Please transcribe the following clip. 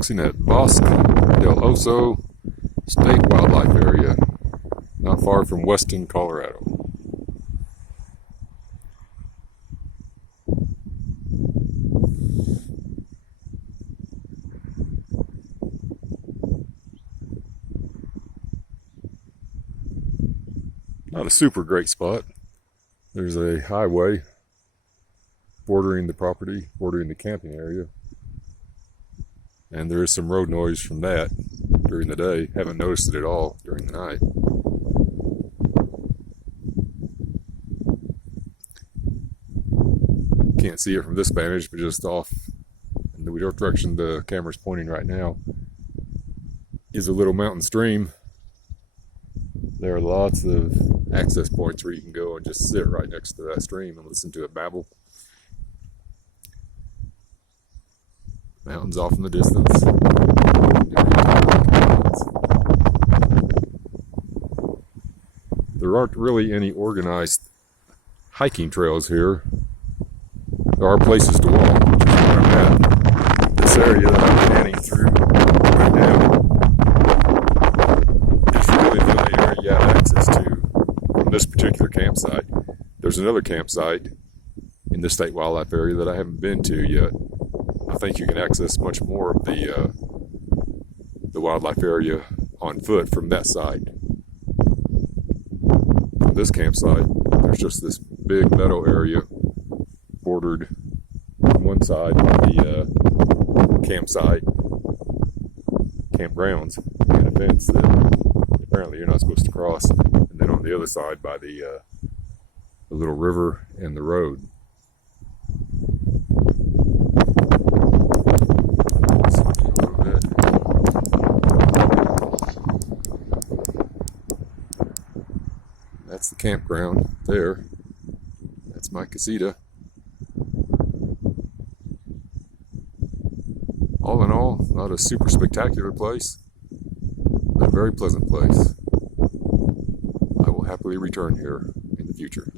relaxing at Bosque del Oso State Wildlife Area, not far from Weston, Colorado. Not a super great spot. There's a highway bordering the property, bordering the camping area. And there is some road noise from that during the day. Haven't noticed it at all during the night. Can't see it from this vantage, but just off in the direction the camera's pointing right now is a little mountain stream. There are lots of access points where you can go and just sit right next to that stream and listen to it babble. Mountains off in the distance. There aren't really any organized hiking trails here. There are places to walk, which is where I'm at. This area that I'm panning through right now is really the only area you have access to from this particular campsite. There's another campsite in the state wildlife area that I haven't been to yet. I think you can access much more of the wildlife area on foot from that side. From this campsite, there's just this big meadow area bordered on one side by the campgrounds, and a fence that apparently you're not supposed to cross, and then on the other side by the little river and the road. That's the campground there. That's my casita. All in all, not a super spectacular place, but a very pleasant place. I will happily return here in the future.